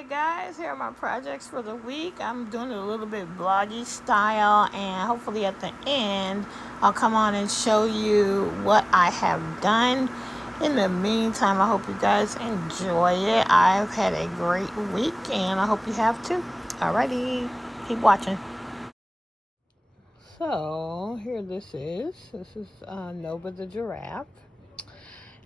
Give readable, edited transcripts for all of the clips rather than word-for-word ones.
Alright guys, here are my projects for the week. I'm doing it a little bit vloggy style, and hopefully at the end I'll come on and show you what I have done. In the meantime, I hope you guys enjoy it. I've had a great week and I hope you have too. Alrighty, keep watching. So here this is Nova the giraffe.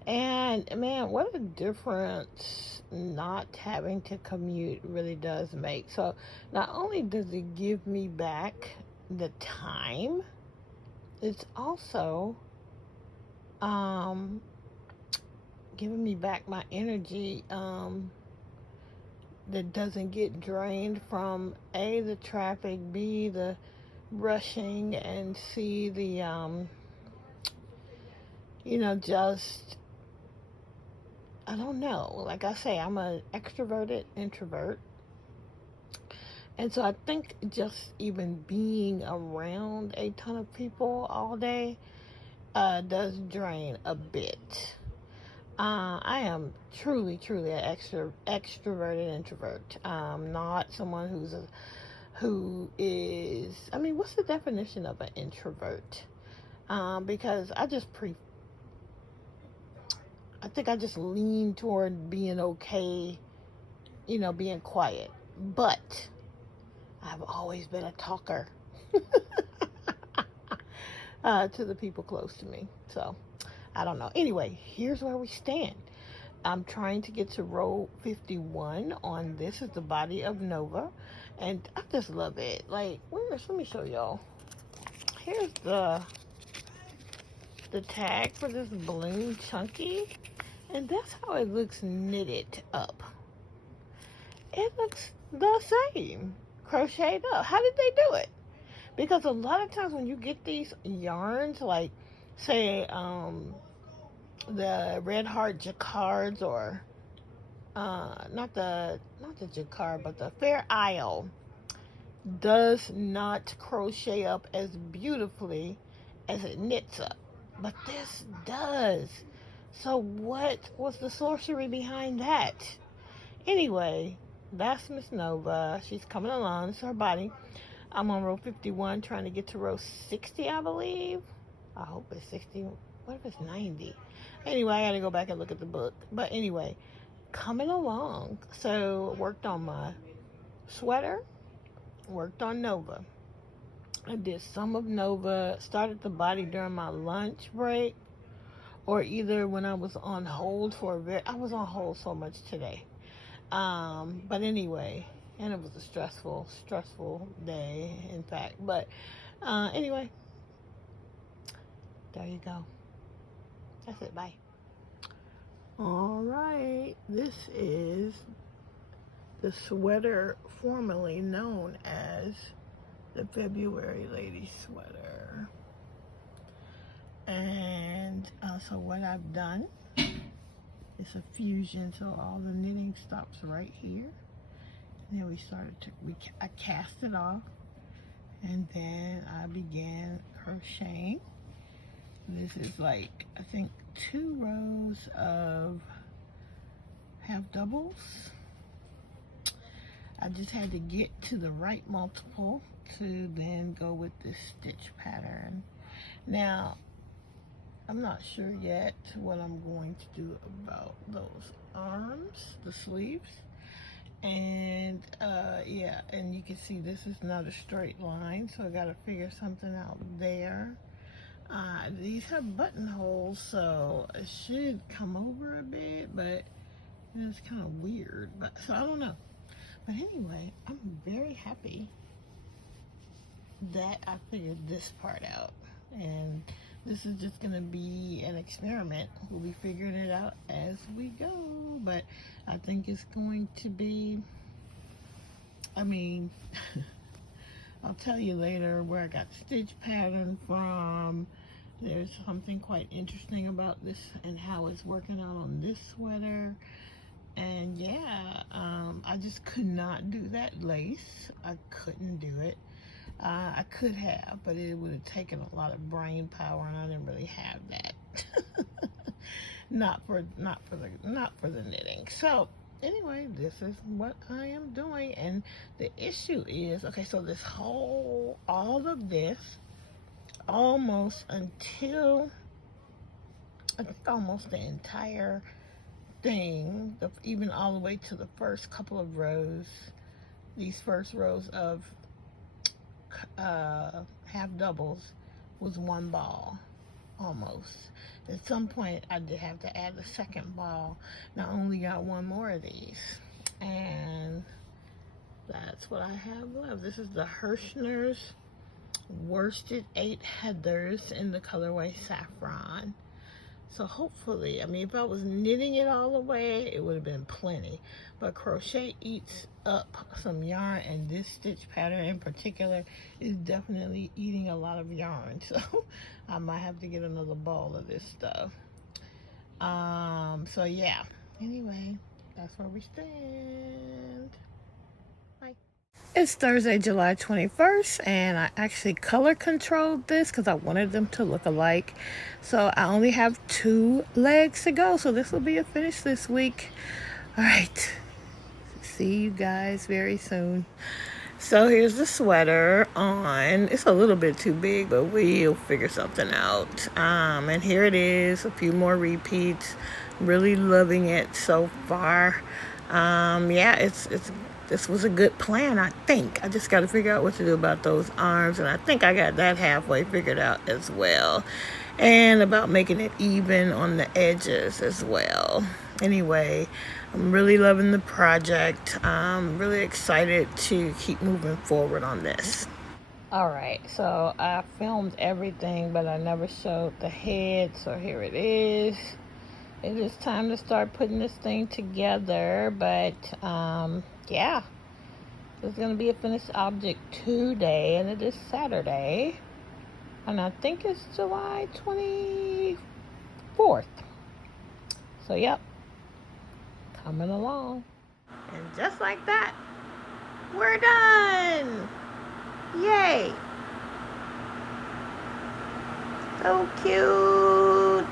And man, what a difference not having to commute really does make. So not only does it give me back the time, it's also giving me back my energy that doesn't get drained from A, the traffic, B, the rushing, and C, the just I don't know. Like I say, I'm an extroverted introvert. And so I think just even being around a ton of people all day does drain a bit. I am truly an extroverted introvert. Not someone who is, I mean, what's the definition of an introvert? Because I think I just lean toward being okay, being quiet. But I've always been a talker to the people close to me. So, I don't know. Anyway, here's where we stand. I'm trying to get to row 51 on This Is the Body of Nova. And I just love it. Like, let me show y'all. Here's the tag for this balloon chunky. And that's how it looks knitted up. It looks the same, crocheted up. How did they do it? Because a lot of times when you get these yarns, like say the Red Heart Jacquards, or not the Jacquard, but the Fair Isle, does not crochet up as beautifully as it knits up, but this does. So what was the sorcery behind that? Anyway, that's Miss Nova. She's coming along. It's her body. I'm on row 51 trying to get to row 60, I believe. I hope it's 60. What if it's 90? Anyway, I gotta go back and look at the book. But anyway, coming along. So worked on my sweater, worked on Nova. I did some of Nova, started the body during my lunch break, or either when I was on hold I was on hold so much today. But anyway, and it was a stressful day, in fact. But anyway, there you go. That's it. Bye. All right. This is the sweater formerly known as the February Lady Sweater. And so what I've done is a fusion, so all the knitting stops right here. And then I cast it off, and then I began crocheting. This is like, I think, 2 rows of half doubles. I just had to get to the right multiple to then go with this stitch pattern. Now, I'm not sure yet what I'm going to do about those arms, the sleeves. And yeah, and you can see this is not a straight line, so I got to figure something out there. These have buttonholes, so it should come over a bit, but it's kind of weird. But so I don't know. But anyway, I'm very happy that I figured this part out, and this is just gonna be an experiment. We'll be figuring it out as we go, but I think it's going to be, I mean, I'll tell you later where I got the stitch pattern from. There's something quite interesting about this and how it's working out on this sweater. And yeah, I just could not do that lace. I couldn't do it. I could have, but it would have taken a lot of brain power, and I didn't really have that. not for the knitting. So anyway, this is what I am doing. And the issue is, okay, so this whole, all of this, almost until, I think almost the entire thing, even all the way to the first couple of rows, these first rows of half doubles was one ball, almost. At some point, I did have to add the second ball. Now, I only got one more of these, and that's what I have left. This is the Hirschner's Worsted 8 Heathers in the colorway Saffron. So hopefully, I mean, if I was knitting it all the way, it would have been plenty. But crochet eats up some yarn, and this stitch pattern in particular is definitely eating a lot of yarn. So I might have to get another ball of this stuff. So yeah. Anyway, that's where we stand. Bye. It's Thursday, July 21st, and I actually color controlled this because I wanted them to look alike. So I only have 2 legs to go, so this will be a finish this week. All right, see you guys very soon. So here's the sweater on. It's a little bit too big, but we'll figure something out. And here it is, a few more repeats. Really loving it so far. Yeah, this was a good plan, I think. I just got to figure out what to do about those arms, and I think I got that halfway figured out as well. And about making it even on the edges as well. Anyway, I'm really loving the project. I'm really excited to keep moving forward on this. All right, so I filmed everything, but I never showed the head, so here it is. It is time to start putting this thing together, but yeah, it's going to be a finished object today, and it is Saturday, and I think it's July 24th. So yep, coming along. And just like that, we're done. Yay. So cute.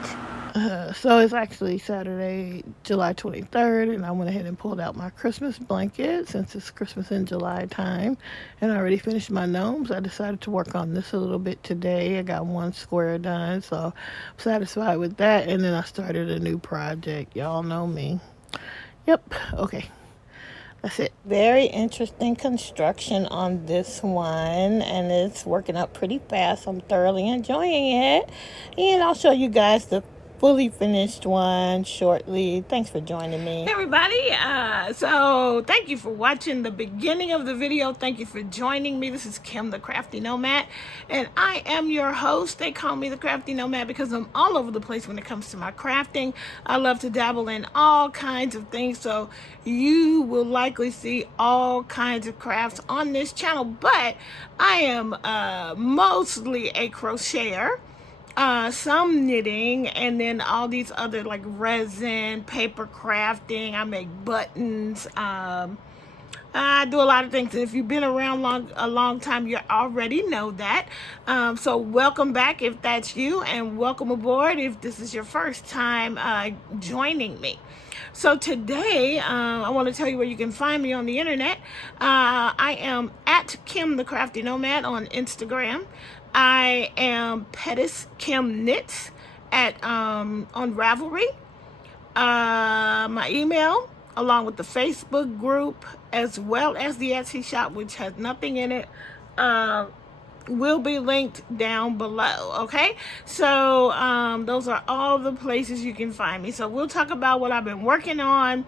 So it's actually Saturday, July 23rd, and I went ahead and pulled out my Christmas blanket since it's Christmas in July time, and I already finished my gnomes. I decided to work on this a little bit today. I got 1 square done, so I'm satisfied with that, and then I started a new project. Y'all know me. Yep, okay. That's it. Very interesting construction on this one, and it's working out pretty fast. I'm thoroughly enjoying it, and I'll show you guys the fully finished one shortly. Thanks for joining me. Hey everybody, so thank you for watching the beginning of the video. Thank you for joining me. This is Kim the Crafty Nomad, and I am your host. They call me the Crafty Nomad because I'm all over the place when it comes to my crafting. I love to dabble in all kinds of things, so you will likely see all kinds of crafts on this channel, but I am mostly a crocheter. Some knitting, and then all these other like resin, paper crafting. I make buttons. I do a lot of things. If you've been around a long time, you already know that. So welcome back if that's you, and welcome aboard if this is your first time joining me. So today, I want to tell you where you can find me on the internet. I am at Kim the Crafty Nomad on Instagram. I am pettiskimknits on Ravelry. My email, along with the Facebook group, as well as the Etsy shop, which has nothing in it, will be linked down below. Okay, so those are all the places you can find me. So we'll talk about what I've been working on.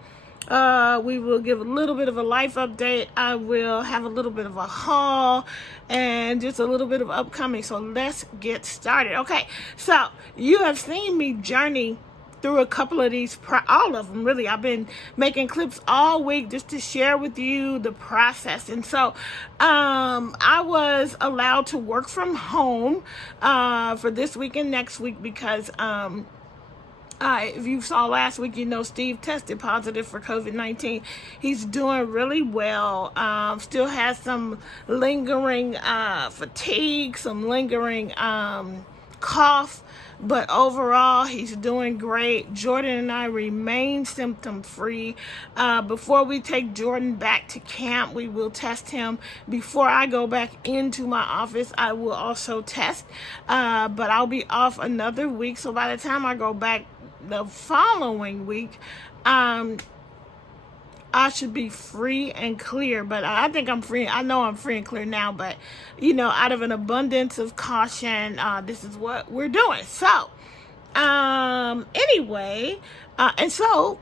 We will give a little bit of a life update. I will have a little bit of a haul and just a little bit of upcoming. So let's get started. Okay, so you have seen me journey through a couple of these, all of them really. I've been making clips all week just to share with you the process. And so I was allowed to work from home for this week and next week because if you saw last week, you know Steve tested positive for COVID-19. He's doing really well. Still has some lingering fatigue, some lingering cough, but overall he's doing great. Jordan and I remain symptom free. Before we take Jordan back to camp, we will test him. Before I go back into my office, I will also test, but I'll be off another week, so by the time I go back the following week, I should be free and clear. But I think I'm free. I know I'm free and clear now, but you know, out of an abundance of caution, this is what we're doing. So anyway, and so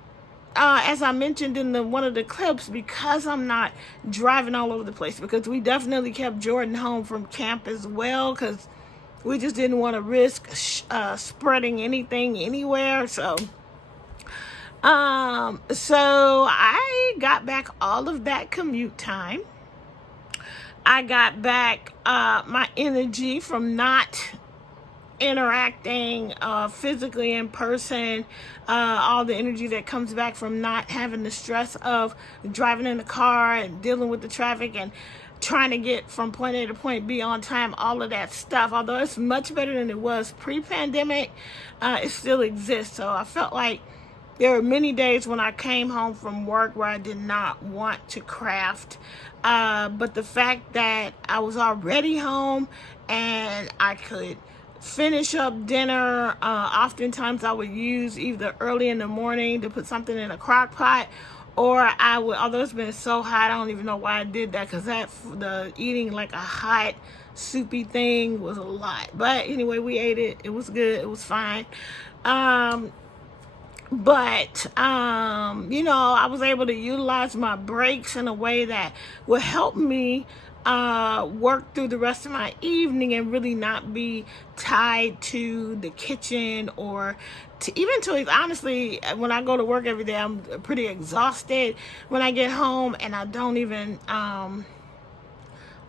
as I mentioned in one of the clips, because I'm not driving all over the place, because we definitely kept Jordan home from camp as well, because we just didn't want to risk spreading anything anywhere. So I got back all of that commute time. I got back my energy from not interacting physically in person, all the energy that comes back from not having the stress of driving in the car and dealing with the traffic and trying to get from point A to point B on time, all of that stuff. Although it's much better than it was pre-pandemic, it still exists. So I felt like there were many days when I came home from work where I did not want to craft, but the fact that I was already home and I could finish up dinner, oftentimes I would use either early in the morning to put something in a crock pot, or I would, although it's been so hot, I don't even know why I did that, because the eating like a hot soupy thing was a lot. But anyway, we ate it. It was good. It was fine. But you know, I was able to utilize my breaks in a way that would help me work through the rest of my evening and really not be tied to the kitchen, or honestly, when I go to work every day, I'm pretty exhausted when I get home, and I don't even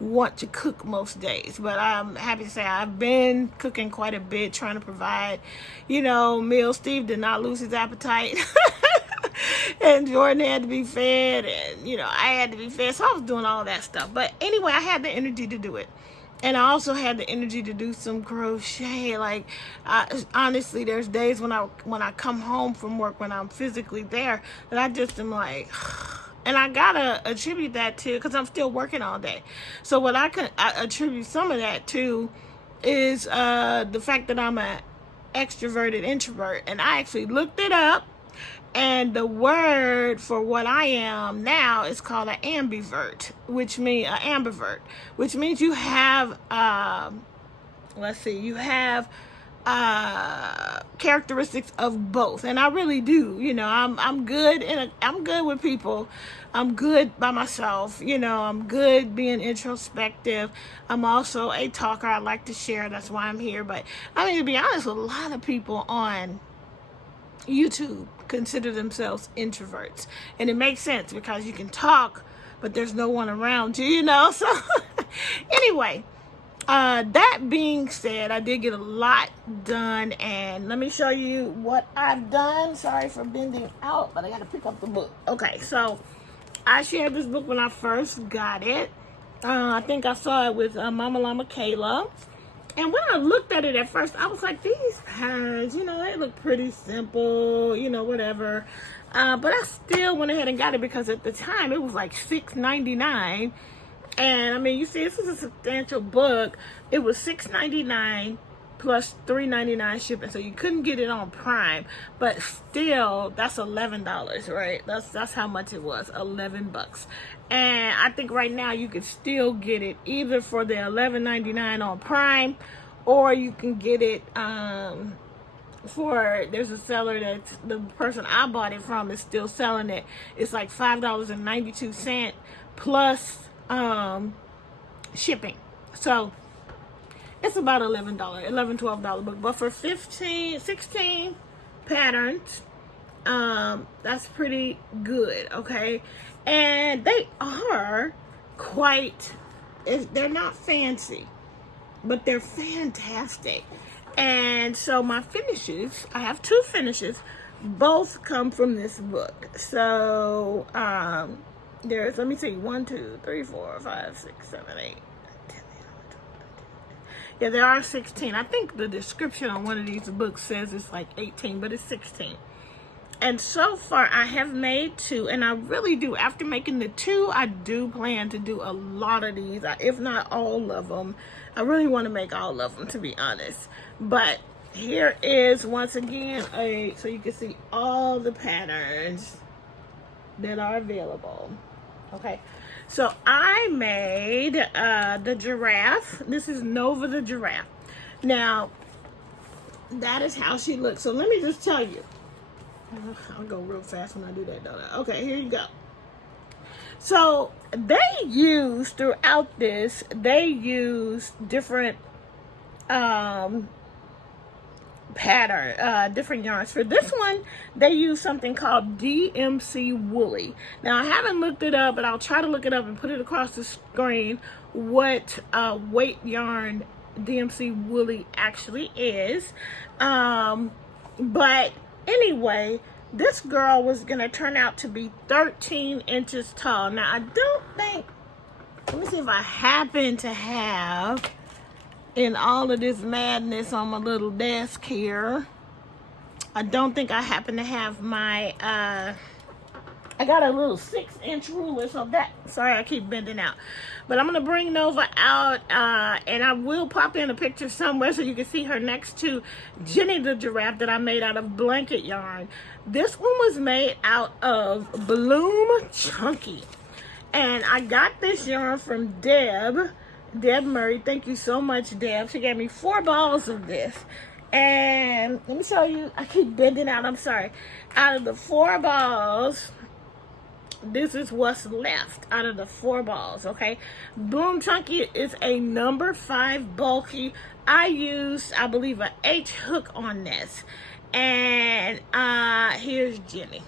want to cook most days. But I'm happy to say I've been cooking quite a bit, trying to provide, you know, meals. Steve did not lose his appetite. And Jordan had to be fed, and you know, I had to be fed, so I was doing all that stuff. But anyway, I had the energy to do it, and I also had the energy to do some crochet. Like, honestly, there's days when I come home from work, when I'm physically there, that I just am like and I gotta attribute that to, because I'm still working all day. So what I attribute some of that to is the fact that I'm an extroverted introvert. And I actually looked it up, and the word for what I am now is called an ambivert, which means you have you have characteristics of both. And I really do. You know, I'm good with people. I'm good by myself. You know, I'm good being introspective. I'm also a talker. I like to share. That's why I'm here. But I mean, to be honest, a lot of people on YouTube consider themselves introverts, and it makes sense because you can talk, but there's no one around you, you know. So anyway, that being said, I did get a lot done, and let me show you what I've done. Sorry for bending out, but I gotta pick up the book. Okay, so I shared this book when I first got it. I think I saw it with Mama Llama Kayla. And when I looked at it at first, I was like, these patterns, you know, they look pretty simple, you know, whatever. But I still went ahead and got it because at the time it was like $6.99. And I mean, you see, this is a substantial book. It was $6.99 plus $3.99 shipping, so you couldn't get it on Prime. But still, that's $11, right? That's how much it was, $11. And I think right now you can still get it either for the $11.99 on Prime, or you can get it there's a seller that's, the person I bought it from is still selling it. It's like $5.92 plus shipping. So it's about $12 book. But for 16 patterns, that's pretty good, okay? And they are they're not fancy, but they're fantastic. And so my finishes, I have 2 finishes, both come from this book. So there's, let me see, 1, 2, 3, 4, 5, 6, 7, 8, 10, 11, 12, 13. Yeah, there are 16. I think the description on one of these books says it's like 18, but it's 16. And so far I have made 2, and I really do, after making the 2, I do plan to do a lot of these, if not all of them. I really want to make all of them, to be honest. But here is, once again, so you can see all the patterns that are available. Okay, so I made the giraffe. This is Nova the giraffe. Now, that is how she looks. So let me just tell you. I'll go real fast when I do that, don't I? Okay, here you go. So they use, throughout this, they use different different yarns. For this one, they use something called DMC Woolly. Now, I haven't looked it up, but I'll try to look it up and put it across the screen what weight yarn DMC Woolly actually is. But anyway, this girl was gonna turn out to be 13 inches tall. Now, I don't think, let me see if I happen to have, in all of this madness on my little desk here, I don't think I happen to have my, I got a little 6-inch ruler, so that, sorry, I keep bending out. But I'm going to bring Nova out, and I will pop in a picture somewhere so you can see her next to Jenny the giraffe that I made out of blanket yarn. This one was made out of Bloom Chunky. And I got this yarn from Deb Murray. Thank you so much, Deb. She gave me 4 balls of this. And let me show you. I keep bending out. I'm sorry. Out of the 4 balls, this is what's left out of the 4 balls, okay? Bloom Chunky is a number 5 bulky. I used, I believe, an H hook on this. And here's Jenny.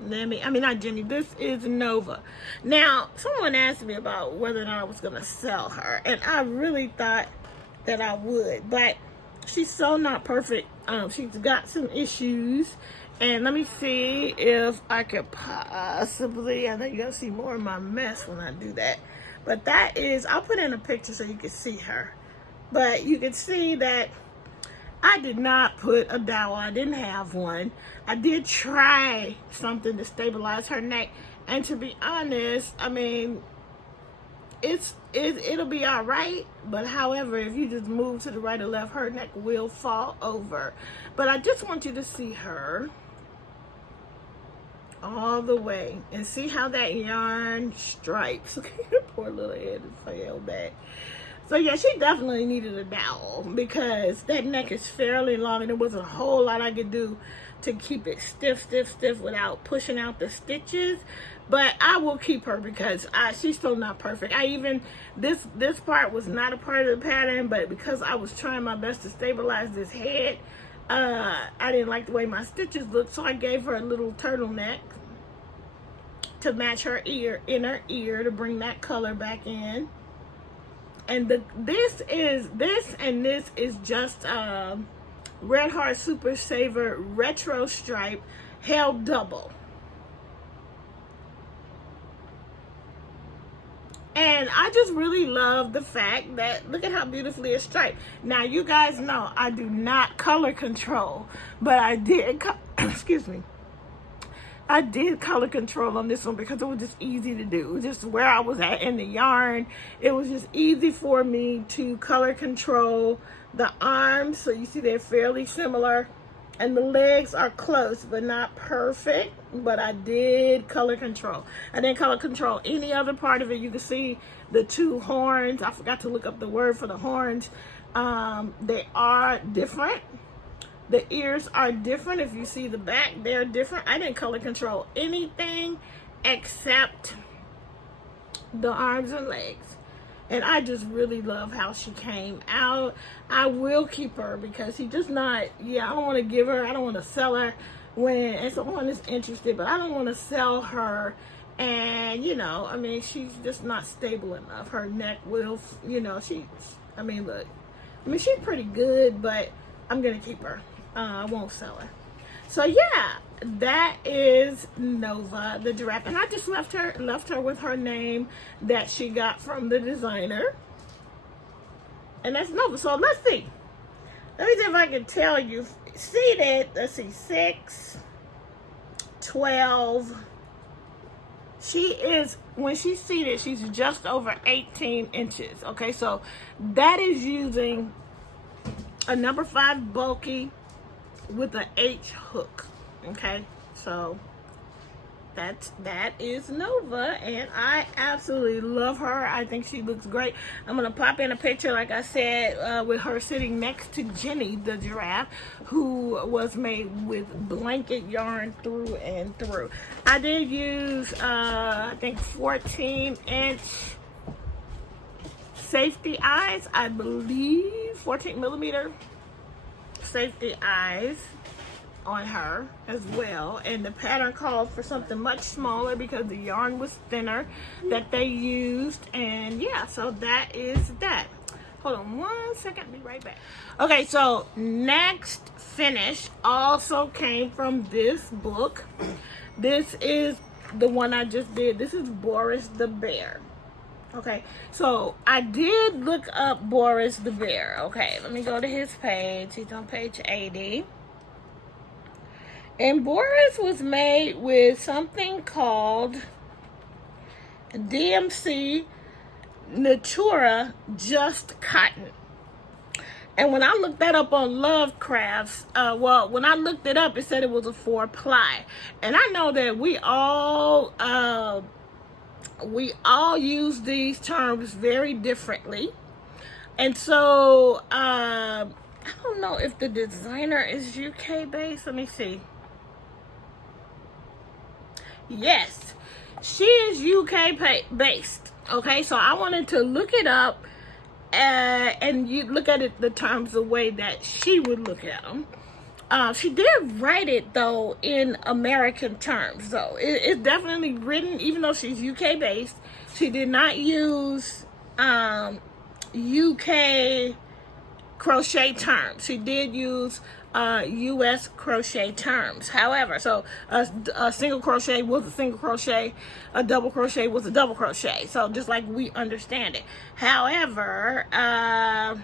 Not Jenny, this is Nova. Now, someone asked me about whether or not I was going to sell her, and I really thought that I would, but she's so not perfect. She's got some issues, and let me see if I could possibly, I know you're going to see more of my mess when I do that, but that is, I'll put in a picture so you can see her, but you can see that I did not put a dowel. I didn't have one. I did try something to stabilize her neck, and to be honest, I mean, it'll be all right. But however, if you just move to the right or left, her neck will fall over. But I just want you to see her all the way and see how that yarn stripes. Poor little head is failed back. So yeah, she definitely needed a dowel because that neck is fairly long and there wasn't a whole lot I could do to keep it stiff without pushing out the stitches. But I will keep her because she's still not perfect. This part was not a part of the pattern, but because I was trying my best to stabilize this head, I didn't like the way my stitches looked, so I gave her a little turtleneck to match her inner ear to bring that color back in. And this is just Red Heart Super Saver Retro Stripe held double. And I just really love the fact that, look at how beautifully it's striped. Now, you guys know I do not color control, but I did, excuse me. I did color control on this one because it was just easy to do. It was just where I was at in the yarn. It was just easy for me to color control the arms. So you see they're fairly similar. And the legs are close, but not perfect. But I did color control. I didn't color control any other part of it. You can see the 2 horns. I forgot to look up the word for the horns. They are different. The ears are different. If you see the back, they're different. I didn't color control anything except the arms and legs. And I just really love how she came out. I will keep her because she's just not, I don't want to give her, I don't want to sell her and someone is interested, but I don't want to sell her. And, she's just not stable enough. Her neck will, look, she's pretty good, but I'm going to keep her. I won't sell her. So yeah, that is Nova the giraffe, and I just left her with her name that she got from the designer. And that's Nova. So let's see. Let me see if I can tell you. Seated, let's see, 6, 12. She is, when she's seated, she's just over 18 inches. Okay, so that is using a number 5 bulky with an H hook. Okay, so that is Nova, and I absolutely love her. I think she looks great. I'm gonna pop in a picture, like I said, with her sitting next to Jenny the giraffe, who was made with blanket yarn through and through. I did use I think 14-inch safety eyes, I believe, 14 millimeter safety eyes on her as well, and the pattern called for something much smaller because the yarn was thinner that they used. And yeah, so that is that. Hold on 1 second, be right back. Okay, so next finish also came from this book. This is the one I just did. This is Boris the Bear. Okay, so I did look up Boris the Bear. Okay, let me go to his page. He's on page 80. And Boris was made with something called DMC Natura Just Cotton. And when I looked that up on Lovecrafts, well, when I looked it up, it said it was a 4-ply. And I know that we all use these terms very differently. And so, I don't know if the designer is UK based. Let me see. Yes, she is UK based. Okay, so I wanted to look it up and you look at it the terms the way that she would look at them. She did write it though in American terms, though. It's definitely written, even though she's UK based. She did not use UK crochet terms. She did use US crochet terms. However, so a single crochet was a single crochet, a double crochet was a double crochet. So just like we understand it. However, oh,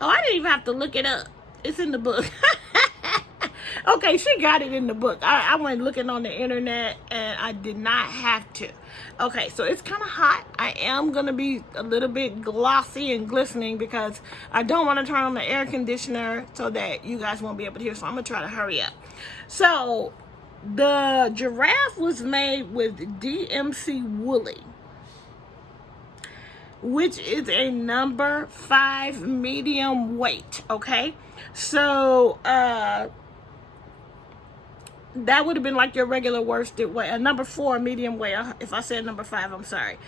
I didn't even have to look it up. It's in the book. Okay, she got it in the book. I went looking on the internet and I did not have to. Okay, so it's kind of hot. I am going to be a little bit glossy and glistening because I don't want to turn on the air conditioner so that you guys won't be able to hear. So I'm going to try to hurry up. So the giraffe was made with DMC Woolly, which is a number 5 medium weight. Okay, so that would have been like your regular worsted weight, a number 4 medium weight. If I said number 5, I'm sorry.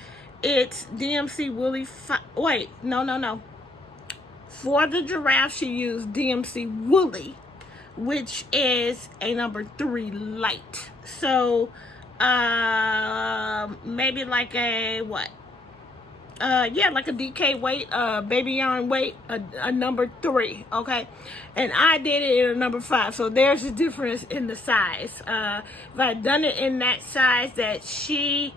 It's DMC Woolly. Wait, no. For the giraffe, she used DMC Woolly, which is a number 3 light. So, maybe like a what? Yeah, like a DK weight, baby yarn weight, a number 3, okay? And I did it in a number 5, so there's a difference in the size. If I had done it in that size that she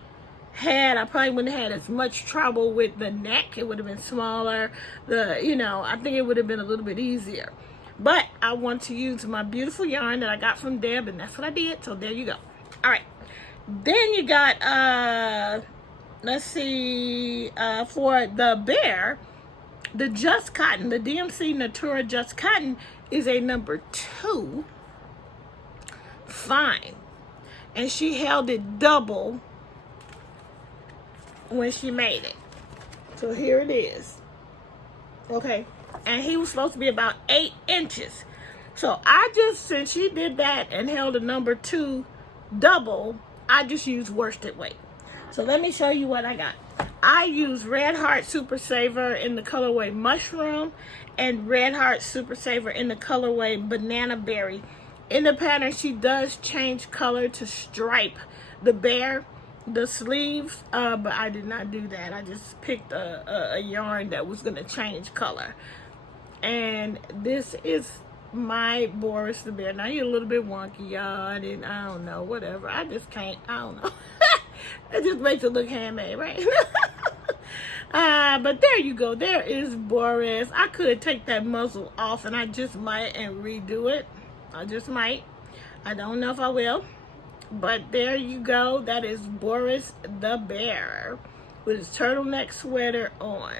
had, I probably wouldn't have had as much trouble with the neck. It would have been smaller. I think it would have been a little bit easier. But I want to use my beautiful yarn that I got from Deb, and that's what I did, so there you go. All right. Then you got, let's see, for the bear, the Just Cotton, the DMC Natura Just Cotton is a number 2 fine. And she held it double when she made it. So here it is. Okay. And he was supposed to be about 8 inches. So since she did that and held a number 2 double, I just used worsted weight. So let me show you what I got. I use Red Heart Super Saver in the colorway Mushroom and Red Heart Super Saver in the colorway Banana Berry. In the pattern, she does change color to stripe the bear, the sleeves, but I did not do that. I just picked a yarn that was going to change color. And this is my Boris the Bear. Now you're a little bit wonky, y'all. I don't know, whatever. I just can't, I don't know. It just makes it look handmade, right? But there you go. There is Boris. I could take that muzzle off, and I just might and redo it. I just might. I don't know if I will. But there you go. That is Boris the bear with his turtleneck sweater on.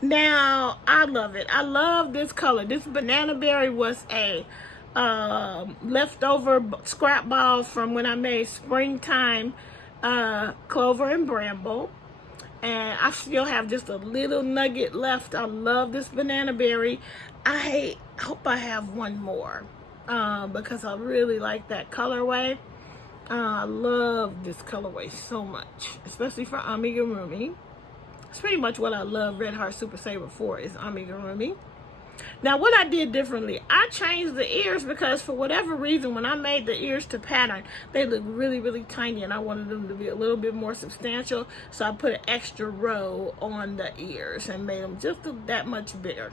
Now, I love it. I love this color. This banana berry was a leftover scrap ball from when I made springtime clover and bramble. And I still have just a little nugget left. I love this banana berry. I hope I have one more because I really like that colorway. I love this colorway so much, especially for amigurumi. It's pretty much what I love Red Heart Super Saver for, is amigurumi. Now, what I did differently, I changed the ears because for whatever reason, when I made the ears to pattern, they look really, really tiny, and I wanted them to be a little bit more substantial. So I put an extra row on the ears and made them just that much bigger.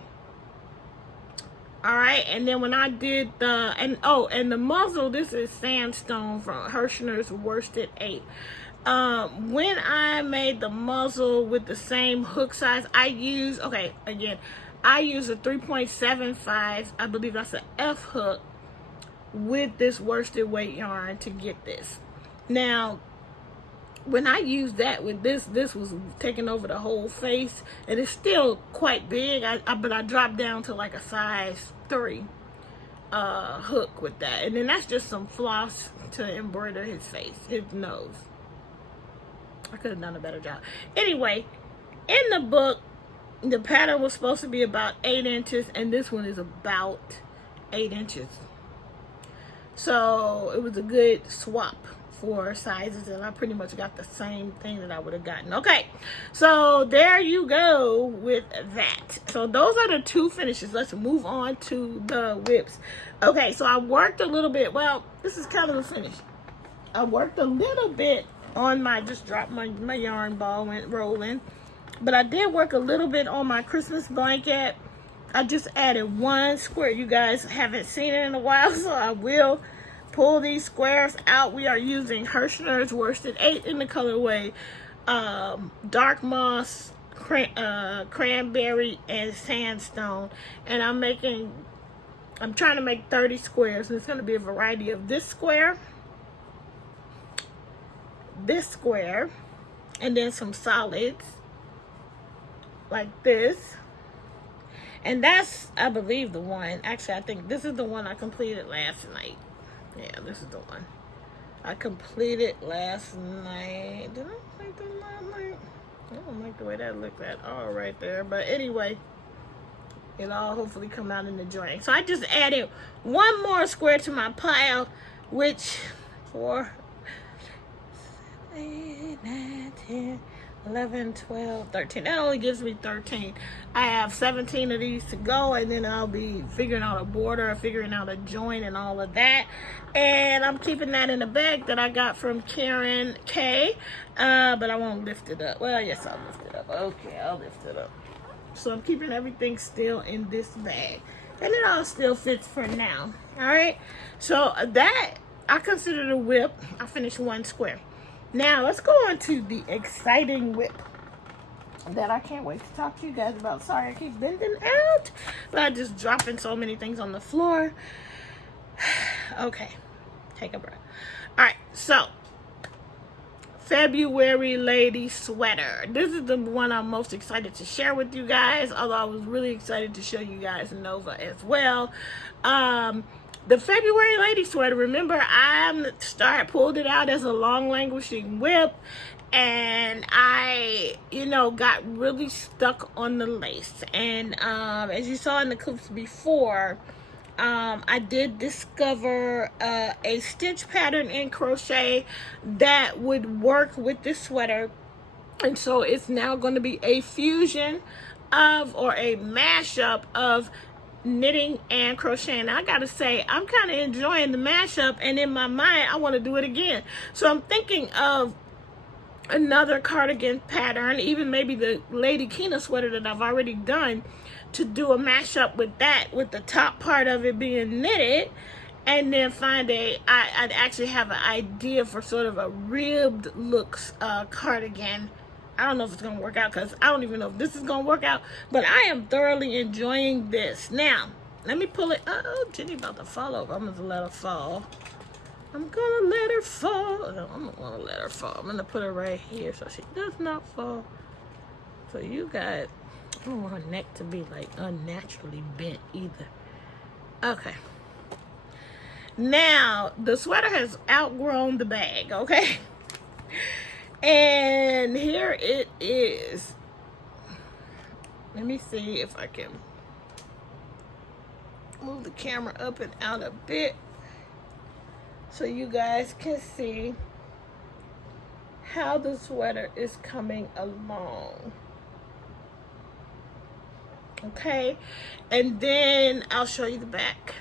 All right, and then when I did and the muzzle, this is Sandstone from Hirschner's Worsted 8. When I made the muzzle with the same hook size, I use a 3.75, I believe that's an F hook, with this worsted weight yarn to get this. Now, when I used that with this was taking over the whole face, and it's still quite big, but I dropped down to like a size 3 hook with that. And then that's just some floss to embroider his face, his nose. I could have done a better job. Anyway, in the book, the pattern was supposed to be about 8 inches, and this one is about 8 inches. So it was a good swap for sizes, and I pretty much got the same thing that I would have gotten. Okay, so there you go with that. So those are the 2 finishes. Let's move on to the whips. Okay, so I worked a little bit. Well, this is kind of the finish. I worked a little bit on my, just dropped my yarn ball, went rolling. But I did work a little bit on my Christmas blanket. I just added 1 square. You guys haven't seen it in a while, so I will pull these squares out. We are using Hirschner's Worsted 8 in the colorway Dark Moss, Cranberry, and Sandstone. And I'm trying to make 30 squares. And it's going to be a variety of this square, and then some solids like this. And that's, I believe, the one. Actually, I think this is the one I completed last night. Yeah, this is the one I completed last night. Did I make that last night? I don't like the way that looked at all right there. But anyway, it'll all hopefully come out in the joint. So I just added 1 more square to my pile, which for 8, 9, 10, 11, 12, 13. That only gives me 13. I have 17 of these to go, and then I'll be figuring out a border, figuring out a joint, and all of that. And I'm keeping that in a bag that I got from Karen K. But I won't lift it up. Well, yes, I'll lift it up. Okay, I'll lift it up. So I'm keeping everything still in this bag, and it all still fits for now. All right. So that I consider the whip. I finished 1 square. Now, let's go on to the exciting whip that I can't wait to talk to you guys about. Sorry, I keep bending out, but I'm just dropping so many things on the floor. Okay, take a breath. All right, so February Lady Sweater. This is the one I'm most excited to share with you guys, although I was really excited to show you guys Nova as well. The February Lady Sweater, remember, I pulled it out as a long languishing whip, and I, got really stuck on the lace. And as you saw in the clips before, I did discover a stitch pattern in crochet that would work with this sweater. And so it's now going to be a fusion of, or a mashup of, knitting and crocheting. I gotta say, I'm kind of enjoying the mashup, and in my mind I want to do it again. So I'm thinking of another cardigan pattern, even maybe the Lady Kina sweater that I've already done, to do a mashup with that, with the top part of it being knitted, and then find I'd actually have an idea for sort of a ribbed looks cardigan I don't know if it's going to work out because I don't even know if this is going to work out. But I am thoroughly enjoying this. Now, let me pull it. Oh, Jenny about to fall over. I'm going to let her fall. I'm going to let her fall. No, I'm not going to let her fall. I'm going to put her right here so she does not fall. So you got, I don't want her neck to be like unnaturally bent either. Okay. Now, the sweater has outgrown the bag, okay? And here it is. Let me see if I can move the camera up and out a bit so you guys can see how the sweater is coming along. Okay, and then I'll show you the back.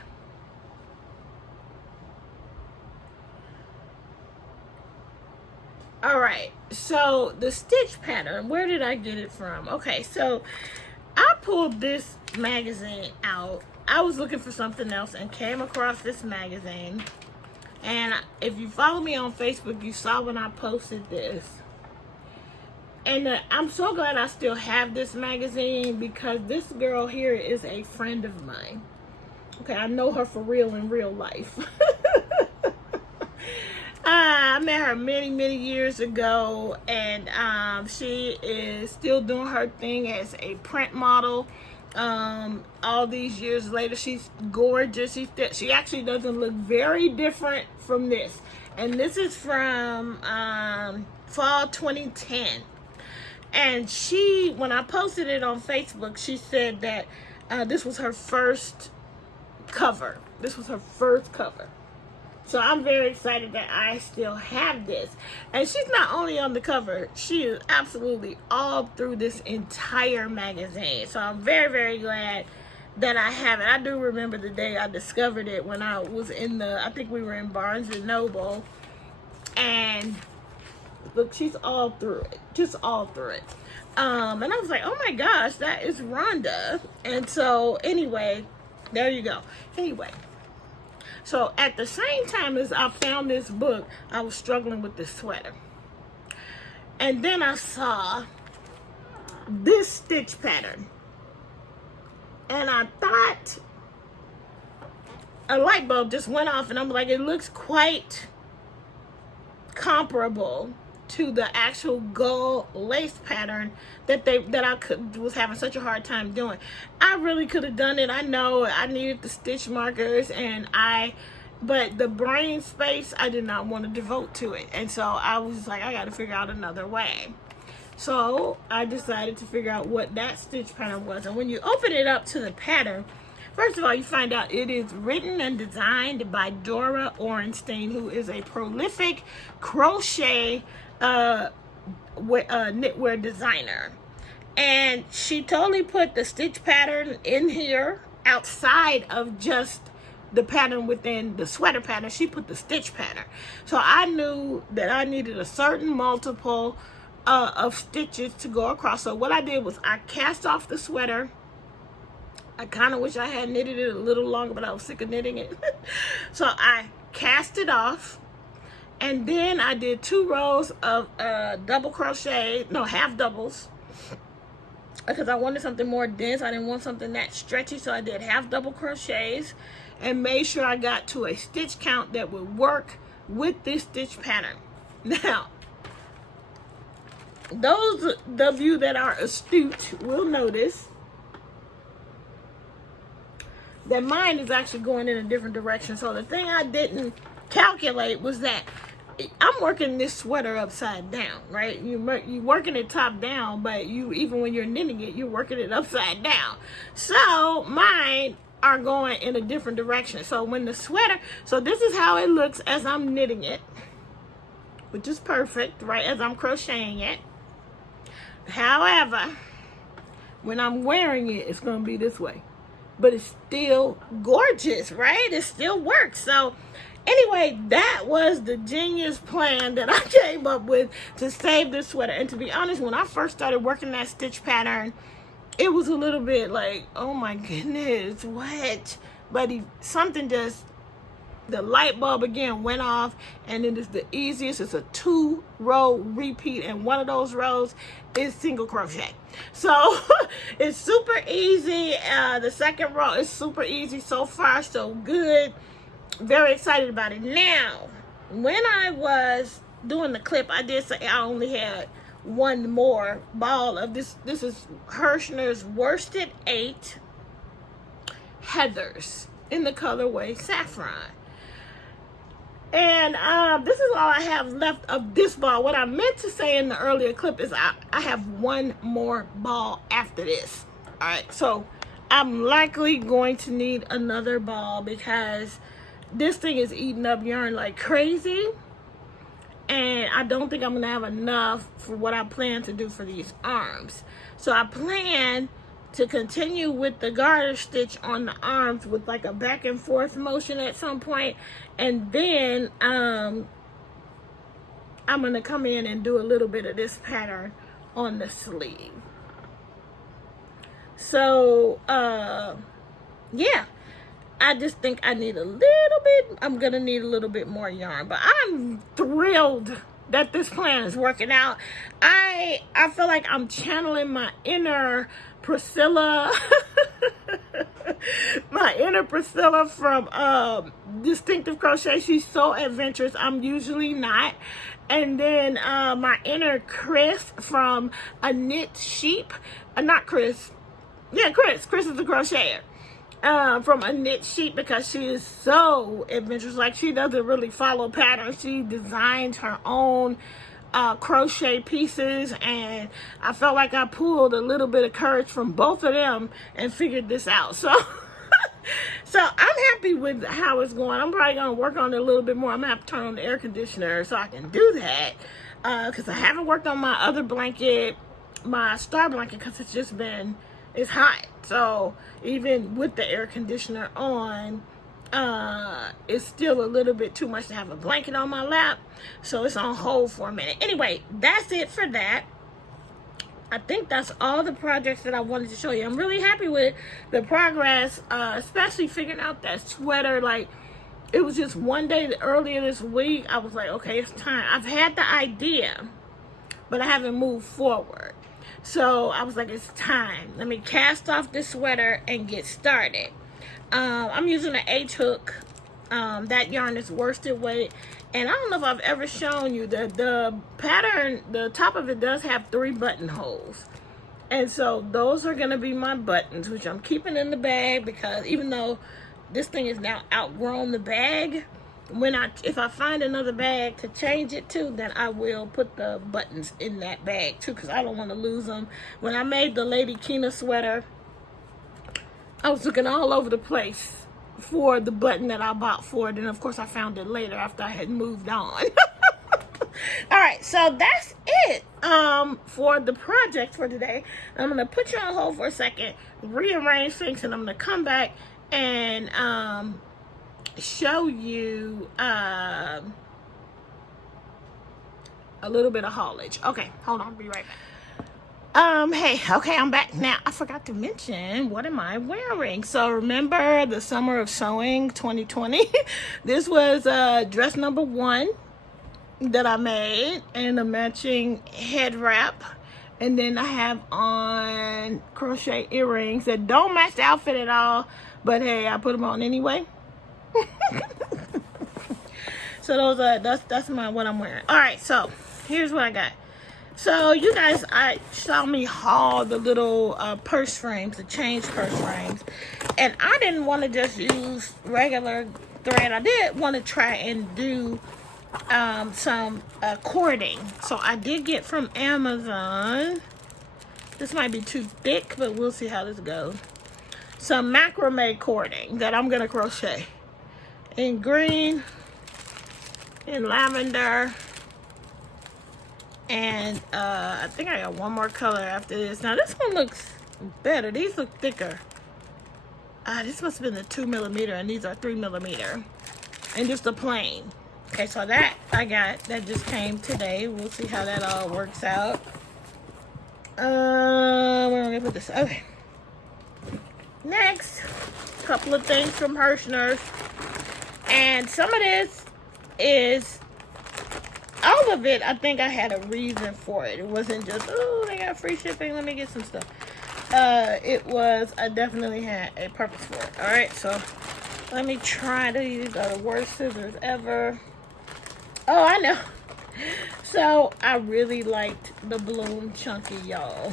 All right, so the stitch pattern, where did I get it from? Okay, so I pulled this magazine out. I was looking for something else and came across this magazine. And if you follow me on Facebook, you saw when I posted this. And I'm so glad I still have this magazine because this girl here is a friend of mine. Okay, I know her for real in real life. I met her many years ago, and she is still doing her thing as a print model. All these years later, she's gorgeous. She actually doesn't look very different from this. And this is from fall 2010. And when I posted it on Facebook, she said that this was her first cover. This was her first cover. So I'm very excited that I still have this. And she's not only on the cover, she is absolutely all through this entire magazine. So I'm very glad that I have it. I do remember the day I discovered it when I was I think we were in Barnes & Noble. And look, she's all through it. Just all through it. And I was like, oh my gosh, that is Rhonda. And so anyway, there you go. Anyway. So at the same time as I found this book, I was struggling with this sweater. And then I saw this stitch pattern. And I thought a light bulb just went off, and I'm like, it looks quite comparable to the actual gold lace pattern that I was having such a hard time doing. I really could have done it. I know I needed the stitch markers, but the brain space I did not want to devote to it. And so I was like, I got to figure out another way. So I decided to figure out what that stitch pattern was. And when you open it up to the pattern, first of all, you find out it is written and designed by Dora Orenstein, who is a prolific crochet knitwear designer. And she totally put the stitch pattern in here outside of just the pattern within the sweater pattern. She put the stitch pattern. So I knew that I needed a certain multiple of stitches to go across. So what I did was I cast off the sweater. I kind of wish I had knitted it a little longer, but I was sick of knitting it. So I cast it off. And then I did 2 rows of double crochet, no, half doubles, because I wanted something more dense. I didn't want something that stretchy, so I did half double crochets and made sure I got to a stitch count that would work with this stitch pattern. Now, those of you that are astute will notice that mine is actually going in a different direction. So the thing I didn't calculate was that I'm working this sweater upside down, right? You're working it top down, but even when you're knitting it, you're working it upside down. So mine are going in a different direction. So when the sweater, so this is how it looks as I'm knitting it, which is perfect, right? As I'm crocheting it. However, when I'm wearing it, it's going to be this way. But it's still gorgeous, right? It still works. So anyway, that was the genius plan that I came up with to save this sweater. And to be honest, when I first started working that stitch pattern, it was a little bit like, oh my goodness, what? But something just the light bulb again went off, and it is the easiest. It's a 2-row repeat, and one of those rows is single crochet. So it's super easy. The second row is super easy. So far so good. Very excited about it. Now, when I was doing the clip, I did say I only had one more ball of this. This is Hirschner's Worsted 8 Heathers in the colorway Saffron. And this is all I have left of this ball. What I meant to say in the earlier clip is I have one more ball after this. All right, so I'm likely going to need another ball because this thing is eating up yarn like crazy. And I don't think I'm going to have enough for what I plan to do for these arms. So I plan to continue with the garter stitch on the arms with like a back and forth motion at some point, and then I'm gonna come in and do a little bit of this pattern on the sleeve. So yeah, I just think I need a little bit, I'm gonna need a little bit more yarn, but I'm thrilled that this plan is working out. I feel like I'm channeling my inner Priscilla, my inner Priscilla from Distinctive Crochet. She's so adventurous. I'm usually not. And then my inner Chris from A Knit Sheep. Not Chris. Yeah, Chris. Chris is the crocheter. From A Knit Sheep, because she is so adventurous. Like, she doesn't really follow patterns. She designs her own crochet pieces, and I felt like I pulled a little bit of courage from both of them and figured this out. So so I'm happy with how it's going. I'm probably gonna work on it a little bit more. I'm gonna have to turn on the air conditioner so I can do that, because I haven't worked on my other blanket, my star blanket, because it's just been, it's hot. So even with the air conditioner on, it's still a little bit too much to have a blanket on my lap, so it's on hold for a minute. Anyway, that's it for that. I think that's all the projects that I wanted to show you. I'm really happy with the progress, especially figuring out that sweater. Like, it was just one day earlier this week, I was like, okay, it's time. I've had the idea, but I haven't moved forward. So I was like, it's time. Let me cast off this sweater and get started. I'm using an H-hook. That yarn is worsted weight. And I don't know if I've ever shown you that the pattern, the top of it does have 3 buttonholes. And so those are going to be my buttons, which I'm keeping in the bag, because even though this thing is now outgrown the bag, if I find another bag to change it to, then I will put the buttons in that bag too, because I don't want to lose them. When I made the Lady Kina sweater, I was looking all over the place for the button that I bought for it, and of course I found it later after I had moved on. All right, so that's it for the project for today. I'm gonna put you on hold for a second, rearrange things, and I'm gonna come back and show you a little bit of haulage. Okay, hold on, be right back. Hey, okay, I'm back. Now, I forgot to mention, what am I wearing? So remember the Summer of Sewing 2020? This was dress number 1 that I made, and a matching head wrap. And then I have on crochet earrings that don't match the outfit at all, but hey, I put them on anyway. So those are, that's what I'm wearing. All right, so here's what I got. So you guys, I saw me haul the little purse frames, the change purse frames, and I didn't want to just use regular thread. I did want to try and do some cording. So I did get from Amazon, this might be too thick, but we'll see how this goes, some macrame cording that I'm gonna crochet in green, in lavender, and I think I got one more color after this. Now this one looks better. These look thicker. This must have been the 2mm, and these are 3mm, and just a plain. Okay, so that I got, that just came today. We'll see how that all works out. Where am I gonna put this? Okay. Next, couple of things from Hirschner's. And some of this is, all of it, I think I had a reason for it. It wasn't just, oh, they got free shipping, let me get some stuff. It was, I definitely had a purpose for it. All right, so let me try these. These are the worst scissors ever. Oh, I know. So I really liked the Bloom Chunky, y'all.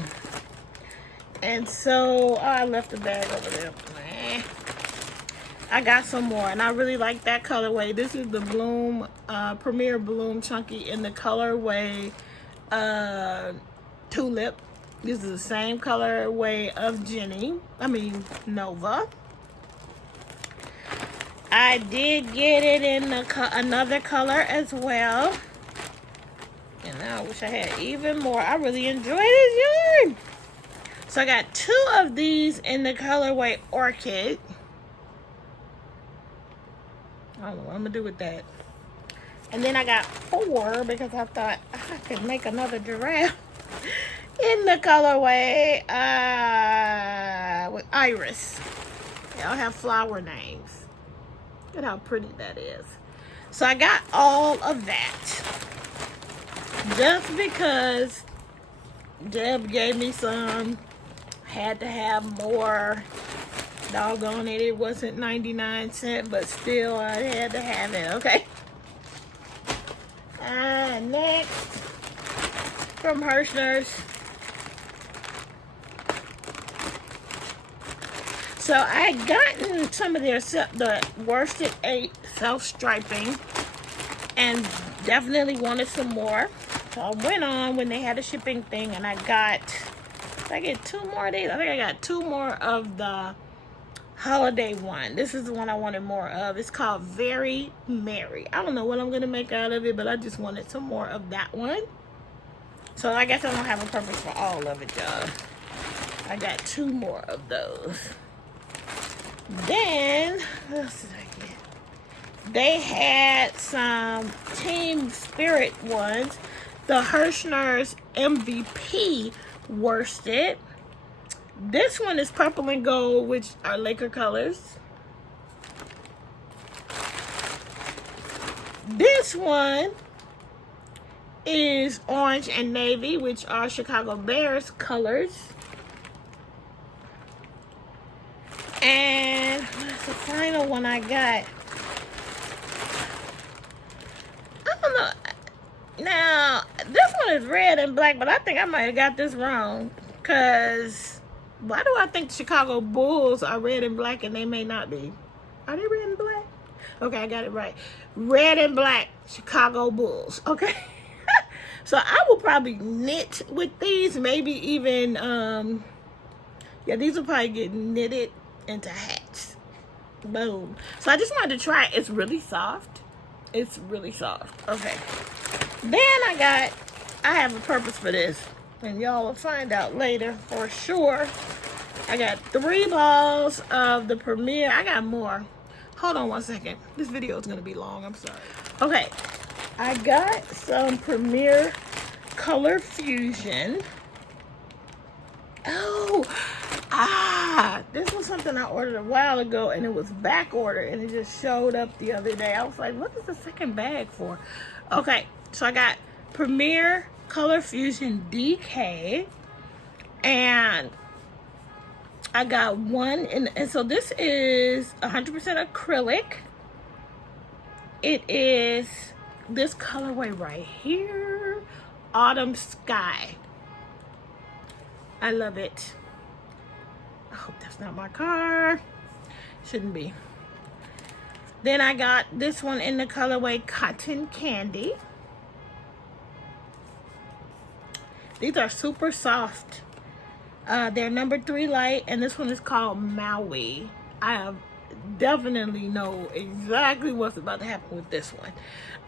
And so I left the bag over there. I got some more, and I really like that colorway. This is the Bloom Premier Bloom Chunky in the colorway Tulip. This is the same colorway of Nova. I did get it in another color as well. And I wish I had even more. I really enjoy this yarn. So I got 2 of these in the colorway Orchid. I don't know what I'm going to do with that. And then I got 4 because I thought I could make another giraffe in the colorway with Iris. They all have flower names. Look at how pretty that is. So I got all of that. Just because Deb gave me some. Had to have more. Doggone it, it wasn't 99 cents, but still I had to have it, okay? Next, from Hirschner's. So I had gotten some of the worsted 8 self-striping and definitely wanted some more. So I went on when they had a shipping thing and I get 2 more of these. I think I got 2 more of the holiday one. This is the one I wanted more of. It's called Very Merry. I don't know what I'm going to make out of it, but I just wanted some more of that one. So I guess I don't have a purpose for all of it, y'all. I got 2 more of those. Then, what else did I get? They had some Team Spirit ones. The Hirschner's MVP worsted. This one is purple and gold, which are Laker colors. This one is orange and navy, which are Chicago Bears colors. And what's the final one I got? I don't know. Now, this one is red and black, but I think I might have got this wrong. Because why do I think Chicago Bulls are red and black and they may not be? Are they red and black? Okay, I got it right. Red and black Chicago Bulls. Okay. So I will probably knit with these. Maybe even, yeah, these will probably get knitted into hats. Boom. So I just wanted to try it. It's really soft. It's really soft. Okay. Then I have a purpose for this. And y'all will find out later for sure. I got 3 balls of the Premier. I got more. Hold on one second. This video is going to be long. I'm sorry. Okay. I got some Premier Color Fusion. Oh. This was something I ordered a while ago and it was back ordered and it just showed up the other day. I was like, what is the second bag for? Okay. So I got Premier Color Fusion DK, and I got one and so this is 100% acrylic. It is this colorway right here, Autumn Sky. I love it. I hope that's not my car. Shouldn't be. Then I got this one in the colorway Cotton Candy. These are super soft. They're number 3 light, and this one is called Maui. I definitely know exactly what's about to happen with this one.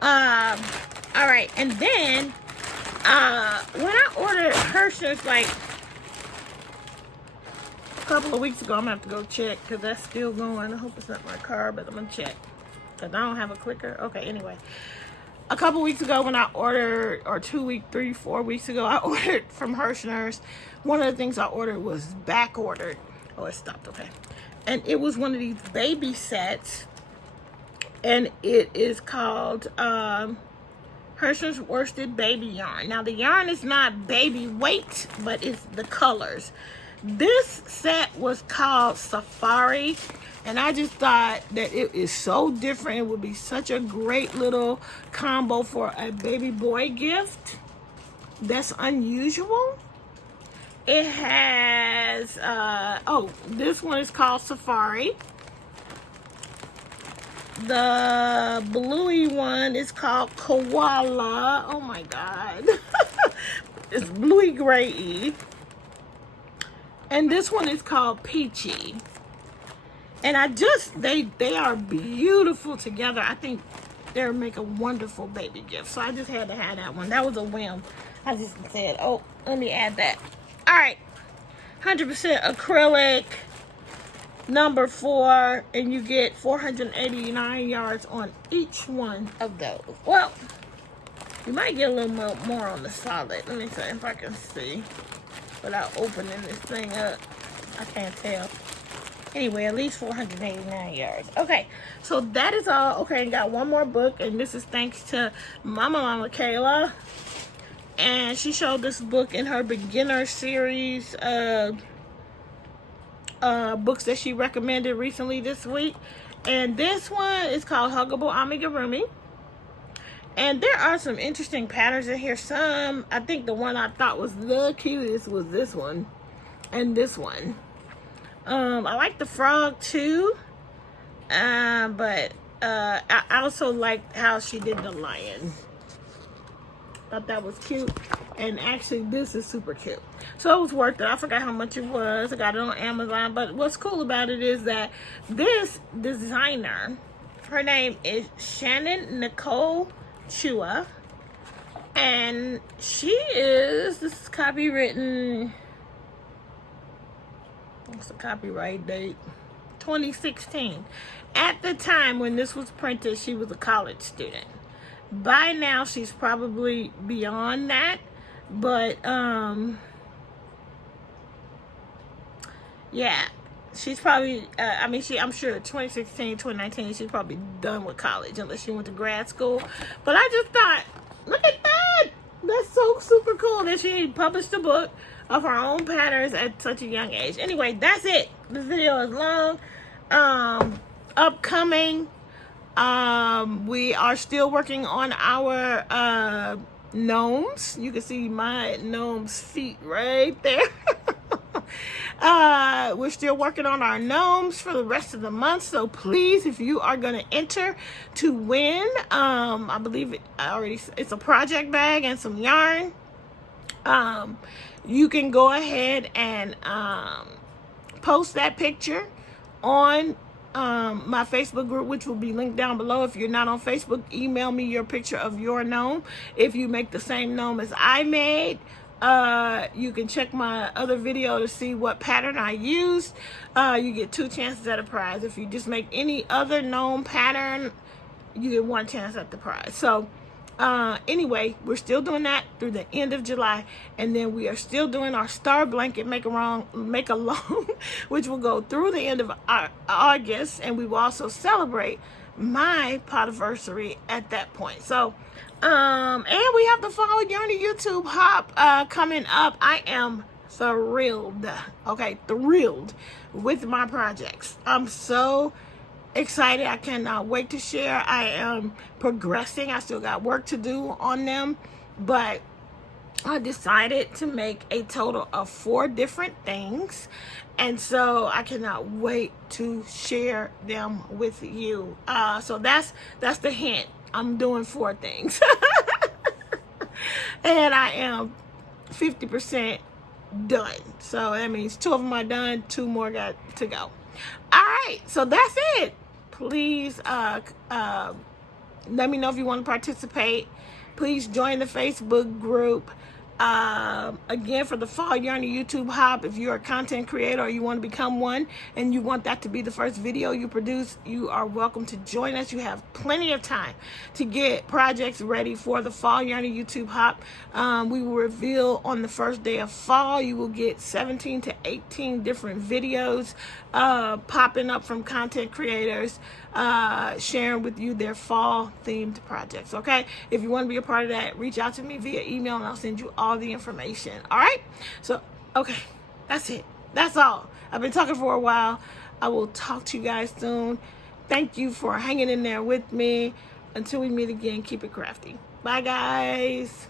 All right, and then when I ordered Hirschner's like a couple of weeks ago, I'm gonna have to go check because that's still going. I hope it's not my car, but I'm gonna check because I don't have a clicker. Okay, anyway. A couple weeks ago when I ordered, or 4 weeks ago, I ordered from Hirschner's. One of the things I ordered was back ordered. Oh, it stopped, okay. And it was one of these baby sets. and it is called Hershey's Worsted Baby Yarn. Now, the yarn is not baby weight, but it's the colors. This set was called Safari, and I just thought that it is so different. It would be such a great little combo for a baby boy gift. That's unusual. It has, oh, this one is called Safari. The bluey one is called Koala. Oh my God. It's bluey gray-y. And this one is called Peachy. And they are beautiful together. I think they'll make a wonderful baby gift. So I just had to have that one. That was a whim. I just said, oh, let me add that. All right. 100% acrylic. Number 4, and you get 489 yards on each one of those. Well, you might get a little more on the solid. Let me see if I can see without opening this thing up. I can't tell. Anyway, at least 489 yards. Okay, so that is all. Okay, I got one more book, and this is thanks to Mama Kayla. And she showed this book in her beginner series books that she recommended recently this week. And this one is called Huggable Amigurumi. And there are some interesting patterns in here. Some, I think the one I thought was the cutest was this one and this one. I like the frog too, but I also liked how she did the lion. Thought that was cute, and actually this is super cute, so it was worth it. I forgot how much it was. I got it on Amazon. But what's cool about it is that this designer, her name is Shannon Nicole Chua, and this is copywritten, what's the copyright date? 2016. At the time when this was printed, she was a college student. By now, she's probably beyond that, but yeah, she's probably, I'm sure 2016, 2019, she's probably done with college, unless she went to grad school. But I just thought, look at that! That's so super cool that she published a book of her own patterns at such a young age. Anyway, that's it. This video is long. Upcoming, we are still working on our gnomes. You can see my gnome's feet right there. We're still working on our gnomes for the rest of the month, so please, if you are going to enter to win, I believe it's a project bag and some yarn. You can go ahead and post that picture on my Facebook group, which will be linked down below. If you're not on Facebook, email me your picture of your gnome. If you make the same gnome as I made, you can check my other video to see what pattern I used. You get 2 chances at a prize. If you just make any other gnome pattern, you get 1 chance at the prize. So anyway, we're still doing that through the end of July, and then we are still doing our star blanket make along, which will go through the end of August, and we will also celebrate my potiversary at that point. So and we have the Fall Yarny YouTube hop coming up. I am thrilled, okay, thrilled with my projects. I'm so excited. I cannot wait to share. I am progressing. I still got work to do on them, but I decided to make a total of 4 different things, and so I cannot wait to share them with you. So that's the hint. I'm doing 4 things. And I am 50% done. So that means 2 of them are done, 2 more got to go. All right, so that's it. Please let me know if you want to participate. Please join the Facebook group. Again, for the Fall Yarny YouTube hop, if you're a content creator or you want to become one and you want that to be the first video you produce, you are welcome to join us. You have plenty of time to get projects ready for the Fall Yarny YouTube hop. We will reveal on the first day of fall. You will get 17 to 18 different videos popping up from content creators. sharing with you their fall themed projects. Okay, if you want to be a part of that, reach out to me via email and I'll send you all the information. All right, so okay, that's it. That's all. I've been talking for a while. I will talk to you guys soon. Thank you for hanging in there with me. Until we meet again, keep it crafty. Bye, guys.